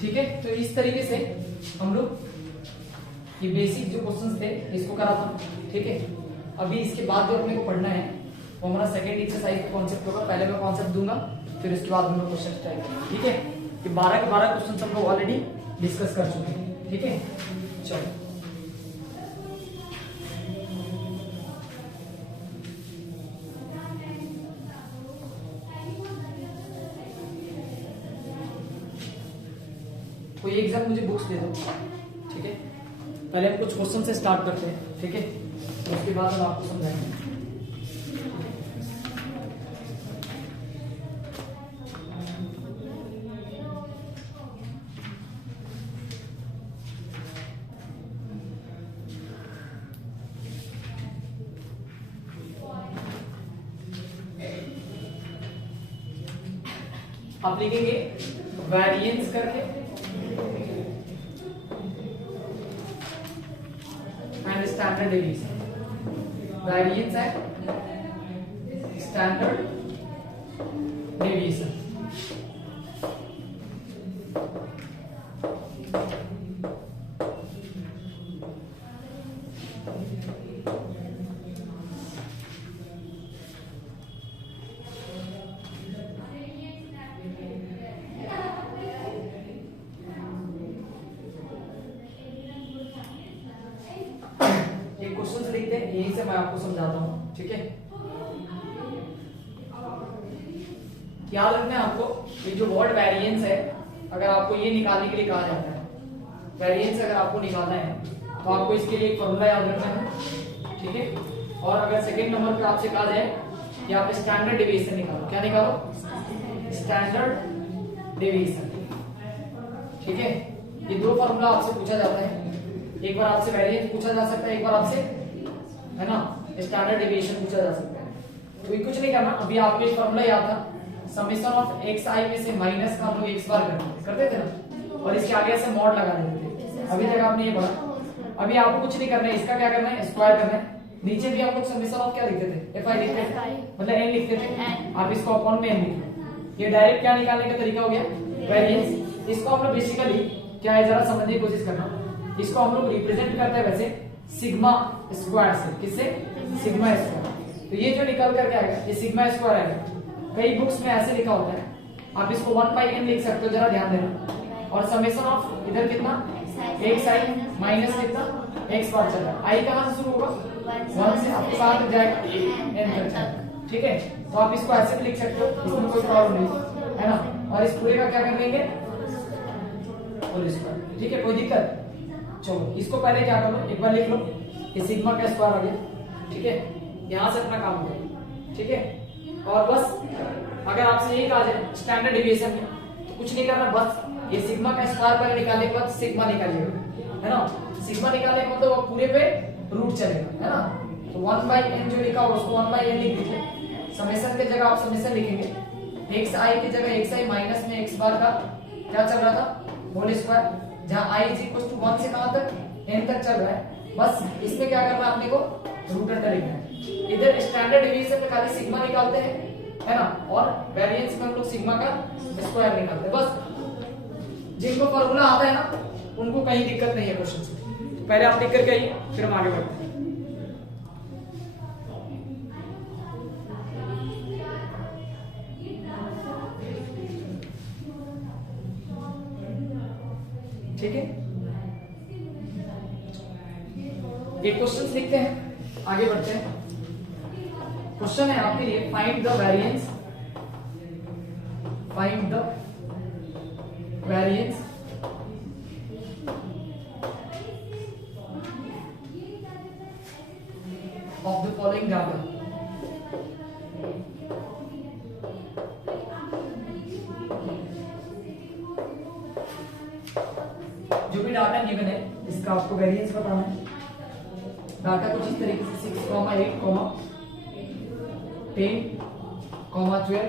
ठीक है, तो इस तरीके से हम लोग ये बेसिक जो क्वेश्चंस थे इसको करा था। ठीक है, अभी इसके बाद जो अपने को पढ़ना है वो हमारा सेकंड एक्सरसाइज का कॉन्सेप्ट होगा। पहले मैं कॉन्सेप्ट दूंगा, फिर उसके बाद हम लोग क्वेश्चन स्टार्ट करेंगे। ठीक है, ये 12 के 12 क्वेश्चन हम लोग ऑलरेडी डिस्कस कर चुके हैं। ठीक है, चलो कोई एग्जाम मुझे बुक्स दे दो। ठीक है, पहले हम कुछ क्वेश्चन से स्टार्ट करते हैं। ठीक है, उसके बाद हम आपको समझाएंगे। आप लिखेंगे वेरिएंस करके and standard deviation. Variance and standard deviation. Question से लिखते हैं, यही से मैं आपको समझाता हूं। ठीक है, याद रखना है आपको, ये जो वर्ड वेरिएंस है, अगर आपको ये निकालने के लिए कहा जाता है, वेरिएंस अगर आपको निकालना है तो आपको इसके लिए एक फॉर्मूला याद रखना है। ठीक है, और अगर सेकंड नंबर पे आपसे कहा जाए कि आप स्टैंडर्ड डेविएशन निकालो, क्या निकालो? Standard deviation. ठीक है, ये दो फॉर्मूला आपसे पूछा जाता है। एक बार आपसे वेरिएंस पूछा जा सकता है, एक बार आपसे है ना स्टैंडर्ड डेविएशन पूछा जा सकता है। तो ये कुछ नहीं करना, अभी आपको एक फॉर्मूला याद था, समेशन ऑफ एक्स आई में से माइनस का हम लोग एक्स बार करते थे ना, और इसके आगे से मॉड लगा देते थे। अभी तक आपने ये पढ़ा। अभी आपको कुछ नहीं करना है, इसका क्या करना है? स्क्वायर करना है। नीचे भी हम लोग समेशन ऑफ क्या लिखते थे? एफ आई लिखते थे, मतलब एन लिखते थे। आप इसको अपॉन में एन लिखते। ये डायरेक्ट क्या निकालने का तरीका हो गया? वेरिएंस। इसको हम लोग बेसिकली क्या है, जरा समझने की कोशिश करना। इसको हम लोग रिप्रेजेंट करते हैं वैसे सिग्मा स्क्वायर से। किससे? Sigma square. तो ये जो निकल करके आएगा ये सिग्मा स्क्वायर आएगा। कई बुक्स में ऐसे लिखा होता है, आप इसको 1/n लिख सकते हो, जरा ध्यान देना। और समेशन ऑफ इधर कितना? एक्स आई माइनस कितना? एक्स बार चल रहा है। आई कहां से शुरू होगा? 1 से आपके साथ जाएगा n तक जाएगा। ठीक है, तो आप इसको ऐसे भी लिख सकते हो, इसमें कोई प्रॉब्लम नहीं है ना। और इस पूरे का क्या कर लेंगे? Whole square. ठीक है, कोई दिक्कत? चलो इसको पहले क्या कर लो, एक बार लिख लो, ये सिग्मा का स्क्वायर आ गया। ठीक है, यहां से अपना काम हो गया। ठीक है, और बस अगर आपसे यही कहा जाए स्टैंडर्ड डेविएशन में, तो कुछ नहीं करना, बस ये सिग्मा का स्क्वायर पहले निकालने के बाद सिग्मा निकालिएगा, है ना। सिग्मा निकालने का मतलब पूरे पे रूट चलेगा, है ना। तो 1/n जो लिखा हो उसको 1/n लिख दीजिए। समेशन की जगह आप समेशन लिखेंगे, एक्स आई की जगह एक्स आई माइनस में एक्स बार का क्या चल रहा था? Whole square. जहां i इज इक्वल टू 1 से कहां तक? n तक चल रहा है। बस इसमें क्या करना है अपने को? रूट अंडर लिखना है। इधर स्टैंडर्ड डेविएशन में खाली सिग्मा निकालते हैं, है ना, और वेरिएंस में हम लोग सिग्मा का स्क्वायर निकालते हैं। बस जिनको फॉर्मूला आता है ना उनको कहीं दिक्कत नहीं है क्वेश्चन से। तो पहले आप लिख करके आइए, फिर हम आगे बढ़ते हैं। ठीक है, ये क्वेश्चंस लिखते हैं, आगे बढ़ते हैं। क्वेश्चन है आपके लिए, find the variance, find the variance of the following data. जो भी डाटा गिवन है इसका आपको वेरिएंस बताना है। डाटा कुछ इस तरीके से 6, 8, 10, 12, 14, 16, 18,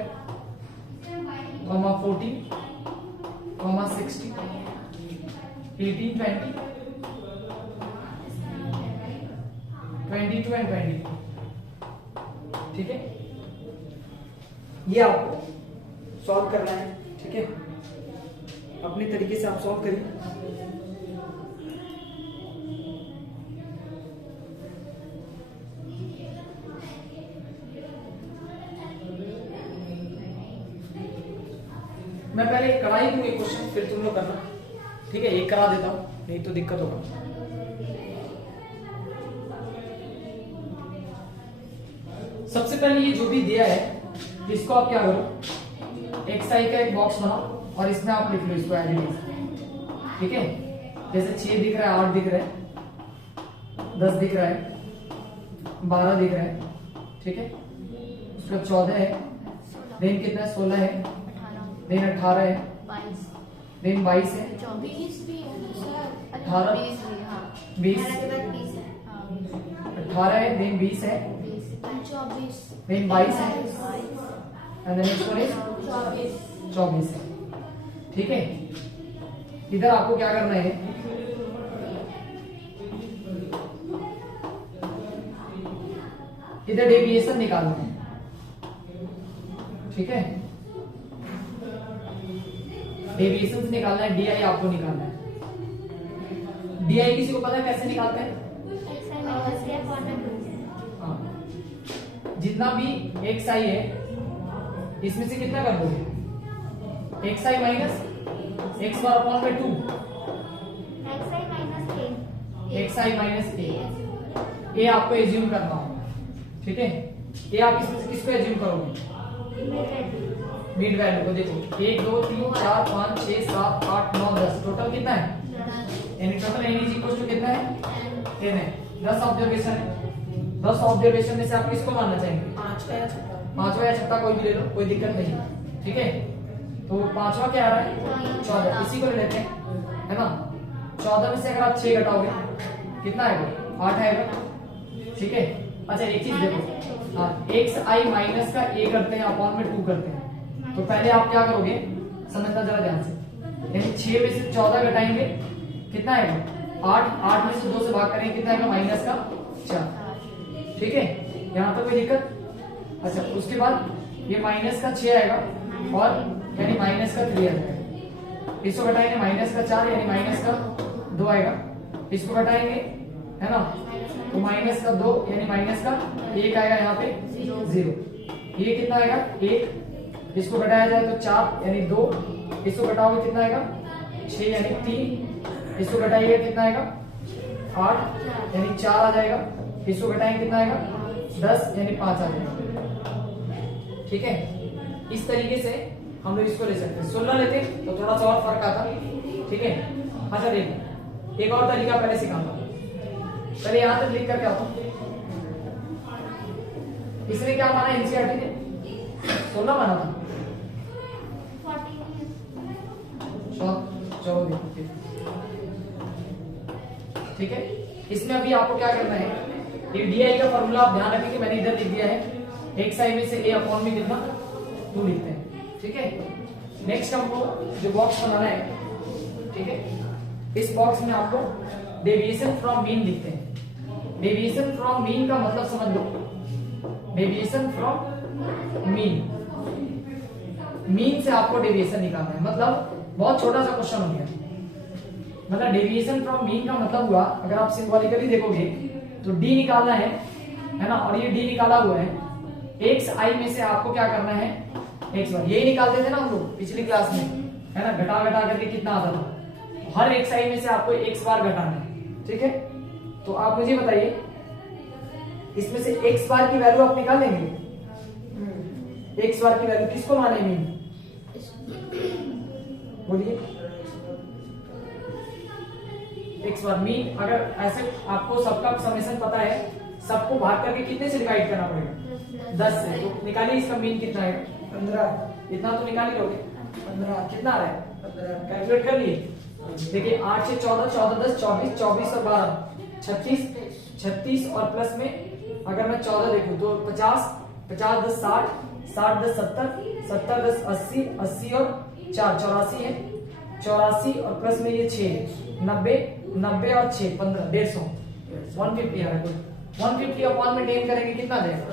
20, 22 एंड 20। ठीक है, ये आपको सॉल्व करना है। ठीक है, अपने तरीके से आप सॉल्व करिए। मैं पहले कराई दूंगी क्वेश्चन, फिर तुम लोग करना, ठीक है? एक करा देता हूं, नहीं तो दिक्कत होगा। सबसे पहले ये जो भी दिया है इसको आप क्या करो, एक्सआई का एक बॉक्स बनाओ और इसमें आप लिख लो इसको एज इट इज, ठीक है? जैसे 6 दिख रहा है, 8 दिख रहा है, 10 दिख रहा है, 12 दिख रहा है, ठीक है? उसके बाद 14 है, देन कितना है, 16 है, देन 18 है, देन 22 है, 24 भी है सर, 18 20 18 है, देन 20 है, 24 देन 22 है, and then next one is 24 है, ठीक है? इधर आपको क्या करना है, इधर डेविएशन निकालना है, ठीक है? डेविएशन से निकालना है, डीआई आपको निकालना है। डीआई किसी को पता है कैसे निकालते हैं? हाँ, जितना भी एक्स आई है इसमें से कितना कर दोगे, x I minus x bar upon में 2, एक्स आई माइनस ए आपको एज्यूम करना होगा, ठीक है? ये आप इसमें से किसको एज्यूम करोगे, मिड वैल्यू को। देखो 1 2 3 4 5 6 7 8 9 10, टोटल कितना है, यानी total N is equal to कितना है, 10 है। 10 ऑब्जर्वेशन है, 10 ऑब्जर्वेशन में से आप किसको मानना चाहेंगे, पांचवा या छठा कोई भी ले लो, कोई दिक्कत नहीं, ठीक है? तो पांचवा क्या आ रहा है, 14, इसी को ले लेते हैं, है ना? 14 में से अगर आप 6 घटाओगे कितना आएगा, 8 आएगा, ठीक है? अच्छा एक चीज देखो, हाँ, एक्स आई माइनस का ए करते हैं, अपॉन में 2 करते हैं, तो पहले आप क्या करोगे, समझना जरा ध्यान से, यानी 6 में से 14 घटाएंगे कितना आएगा, 8 में से 2 से भाग करेंगे कितना आएगा, माइनस का 4, ठीक है? यहाँ पर कोई दिक्कत? अच्छा उसके बाद ये माइनस का 6 आएगा और यानी माइनस का 3 आ जाएगा, इसको घटाएंगे माइनस का 4 यानी माइनस का 2 आएगा, इसको घटाएंगे, है ना? तो माइनस का 2 यानी माइनस का 1 आएगा, यहाँ पे 0, ये कितना आएगा 1, इसको घटाया जाए तो 4 यानी 2, इसको घटाओगे कितना आएगा 6 यानी 3, इसको घटाइएगा कितना आएगा 8 यानी 4 आ जाएगा, इसको घटाएंगे कितना आएगा 10 यानी 5 आ जाएगा, ठीक है? इस तरीके से हम लोग इसको ले सकते हैं। 16 लेते तो थोड़ा सा और फर्क आता, ठीक है? अच्छा देखो एक और तरीका पहले सिखाता हूं, पहले यहां तक लिख करके आता हूं। इसने क्या माना, एनसीईआरटी ने 16 माना था, चलो ठीक है? इसमें अभी आपको क्या करना है, ये डीआई का फॉर्मूला आप ध्यान रखेंगे, मैंने इधर लिख दिया है, एक्स आई में से ए अपॉन में कितना 2 लिखते हैं, ठीक है? नेक्स्ट हमको जो बॉक्स बनाना है, ठीक है? इस बॉक्स में आपको डेविएशन फ्रॉम मीन लिखते हैं। डेविएशन फ्रॉम मीन का मतलब समझ लो, डेविएशन फ्रॉम मीन, मीन से आपको डेविएशन निकालना है, मतलब बहुत छोटा सा क्वेश्चन हो गया। मतलब डेविएशन फ्रॉम मीन का मतलब हुआ, अगर आप सिंबॉलिकली देखोगे तो डी निकालना है ना? और ये डी निकाला हुआ है, एक्स आई में से आपको क्या करना है, एक्स बार, यही निकालते थे ना हम लोग पिछली क्लास में, है ना? घटा घटा करके कितना आता था, हर एक्स आई में से आपको एक्स बार घटाना है, ठीक है? तो आप मुझे बताइए इसमें से एक्स बार की वैल्यू आप निकालेंगे, एक्स बार की वैल्यू किसको माने मीन, बोलिए? एक्स बार मीन, अगर ऐसे आपको सबका समेशन पता है, सबको भाग करके कितने से डिवाइड करना पड़ेगा, 10 से, तो निकालिए इसका मीन कितना है, 15, इतना तो निकाल ही लोगे, 15 कितना आ रहा है, 15 कैलकुलेट कर लिए, देखिए 8 से 14, 14 10 24, 24 और 12 36, 36 और प्लस में अगर मैं 14 देखूं तो 50, 50 10 60, 60 10 70, 70 10 80, 80 और 4 84 है, 84 और प्लस में ये 6 90, 90 और 6 15 150, 150 आ रहा है। 150 अपॉन में 10 करेंगे कितना आ जाएगा,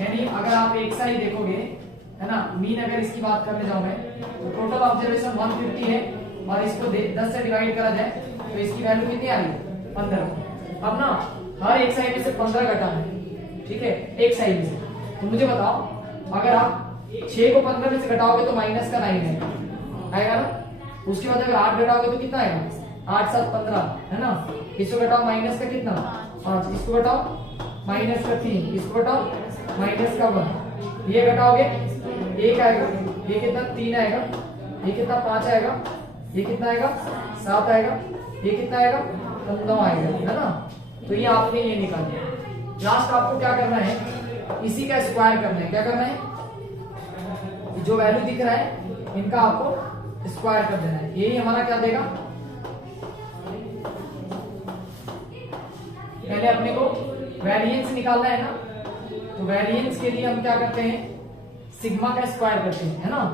यानी अगर आप एक सा ही देखोगे, है ना? मीन अगर इसकी बात करने जाऊं मैं तो टोटल ऑब्जर्वेशन 150 है, और इसको 10 से डिवाइड करा जाए तो इसकी वैल्यू कितनी आ रही है 15। अब ना हर एक साइड में से 15 घटाना है, ठीक है, एक साइड में से। तो मुझे बताओ अगर आप 6 को 15 में से घटाओगे तो माइनस का 9 आएगा ना। उसके बाद अगर 8 घटाओगे तो कितना आएगा 8 7 15 है ना। इसको घटाओ माइनस का कितना 5, इसको घटाओ माइनस का 3, इसको घटाओ माइनस का 1, ये घटाओगे 1 आएगा, ये कितना 3 आएगा, ये कितना 5 आएगा, ये कितना आएगा 7 आएगा, ये कितना आएगा 9 आएगा, है ना। तो ये आपने ये निकालना। लास्ट आपको क्या करना है, इसी का स्क्वायर करना है। क्या करना है, जो वैल्यू दिख रहा है इनका आपको स्क्वायर कर देना है। यही हमारा क्या देगा, पहले अपने को वेरिएंस निकालना है ना। तो वेरिएंस के लिए हम क्या करते हैं, सिग्मा का स्क्वायर करते हैं, है ना।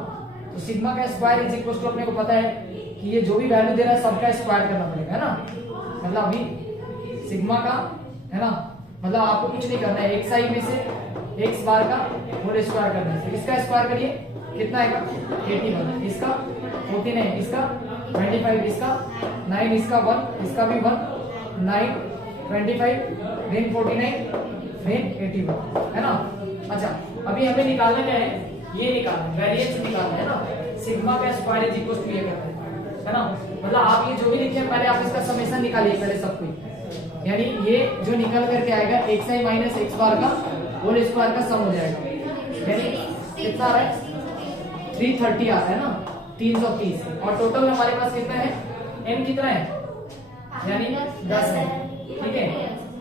तो सिग्मा का स्क्वायर इज इक्वल टू अपने को पता है कि ये जो भी वैल्यू दे रहा है सबका स्क्वायर करना पड़ेगा, है ना। मतलब अभी सिग्मा का, है ना, मतलब आपको कुछ नहीं करना है, एक साइड में से एक्स बार का होल स्क्वायर करना है। इसका स्क्वायर करिए, कितना आएगा 81, इसका 14 है, इसका 25, इसका 9, इसका 1, इसका भी 1, 9 25 then 49 then 81, है ना। अच्छा अभी हमें निकालना क्या है, ये निकालना है, वेरिएंस निकालना है ना। सिग्मा का स्क्वायर इज इक्वल टू ये करना है ना। मतलब आप ये जो भी लिखे पहले आप इसका समेशन निकालिए पहले सब कुछ, यानी ये जो निकल करके आएगा x I minus x bar का होल स्क्वायर का सम हो जाएगा, यानी कितना आ रहा है 330 आ रहा है ना, 330। और टोटल हमारे पास कितना है, n कितना है, यानी 10 है, ठीक है।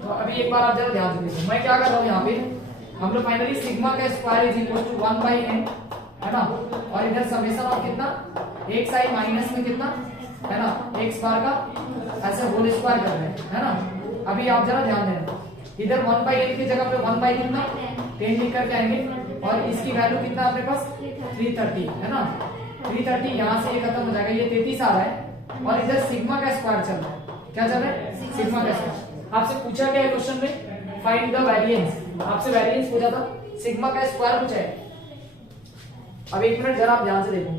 तो अभी एक बार आप जरा ध्यान से देखो, मैं क्या कर रहा हूँ यहाँ पे, हम लोग फाइनली सिग्मा का square is equal to 1/n, है ना। और इधर समेशन ऑफ कितना एक्स आई माइनस में कितना, है ना, एक्स बार का ऐसे होल स्क्वायर कर रहे हैं, है ना। अभी आप जरा ध्यान देना, इधर 1/n की जगह पे 1 बाई कितना 10 लिख करके आएंगे, और इसकी वैल्यू कितना अपने पास 330, है ना। 330 यहाँ से ये खत्म हो जाएगा, ये 33 आ रहा है, और इधर सिग्मा का स्क्वायर चल रहा है। क्या चल रहा है, सिग्मा का स्क्वायर। आपसे पूछा गया है क्वेश्चन में फाइंड द वेरिएंस, आपसे वेरिएंस पूछा था, सिग्मा का स्क्वायर पूछा है। अब एक मिनट जरा आप ध्यान से देखो,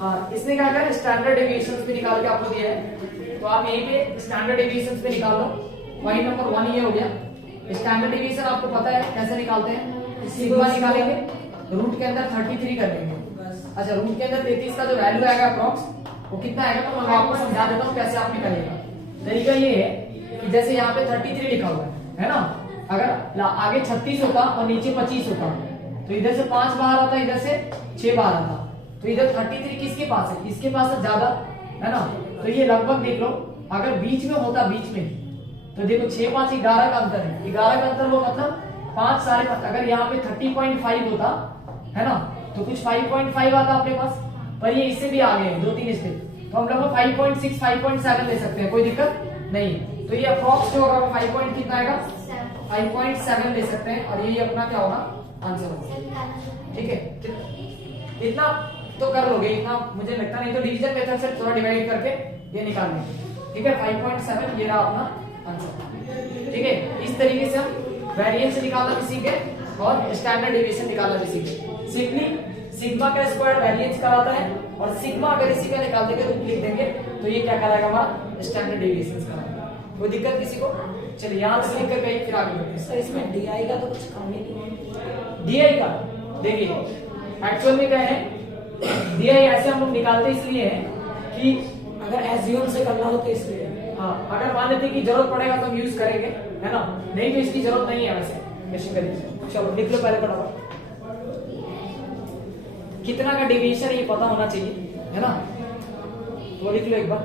हाँ इसने क्या कहा, स्टैंडर्ड डेविएशंस पे निकाल के आपको दिया है। तो आप यहीं पे स्टैंडर्ड डेविएशंस पे निकाल लो। पॉइंट नंबर 1 ये हो गया। स्टैंडर्ड डेविएशन आपको पता है कैसे निकालते हैं, सिग्मा निकालेंगे, रूट के अंदर 33 कर देंगे। अच्छा रूट के अंदर 33 का जो वैल्यू आएगा अप्रॉक्स वो कितना आएगा, तो मैं आपको समझा देता हूँ कैसे आप निकालिएगा। तरीका ये है कि जैसे यहाँ पे 33 लिखा हुआ है ना, अगर आगे 36 होता और नीचे 25 होता तो इधर से 5 बाहर आता, इधर से 6 बाहर आता। तो इधर 33 किसके पास है, इसके पास है ज्यादा, है ना। तो ये लगभग देख लो, अगर बीच में होता, बीच में तो देखो 6 5 11 का अंतर है, 11 का अंतर वो मतलब 5 साढ़े 5। अगर यहाँ पे 30.5 होता, है ना, तो कुछ 5.5 आता अपने पास, पर ये इससे भी आगे है 2-3 स्टेप। तो हम लोग 5.6 5.7 ले सकते हैं, कोई दिक्कत नहीं। तो ये अप्रॉक्स जो होगा 5 कितना आएगा 5.7 ले सकते हैं, और यही अपना क्या होगा आंसर होगा, ठीक है। इतना तो कर लोगे, इतना मुझे लगता नहीं, तो डिवीजन मेथड से थोड़ा डिवाइड करके ये निकाल लेंगे, ठीक है। 5.7 ये रहा अपना आंसर, ठीक है। इस तरीके से हम वेरिएंस निकालना भी सीखे और स्टैंडर्ड डेविएशन निकालना भी सीखे। सिंपली सिग्मा का स्क्वायर वेरिएंस कराता है, और सिग्मा अगर इसी का निकाल देंगे तो लिख देंगे, तो ये क्या कराएगा हमारा स्टैंडर्ड डेविएशन कराएगा। कोई दिक्कत किसी को, चलिए यहाँ से लिख कर गए, फिर आगे बढ़ते हैं। सर इसमें डीआई का तो कुछ काम ही नहीं। डीआई का देखिए एक्चुअल में क्या है, डीआई ऐसे हम लोग निकालते इसलिए है कि अगर एज्यूम से करना हो तो इसलिए, हाँ अगर मान लेते कि जरूरत पड़ेगा तो हम यूज करेंगे, है ना, नहीं तो इसकी जरूरत नहीं है वैसे बेसिकली। चलो लिख लो पहले फटाफट, कितना का डेविएशन ये पता होना चाहिए, है ना। तो लिख लो एक बार,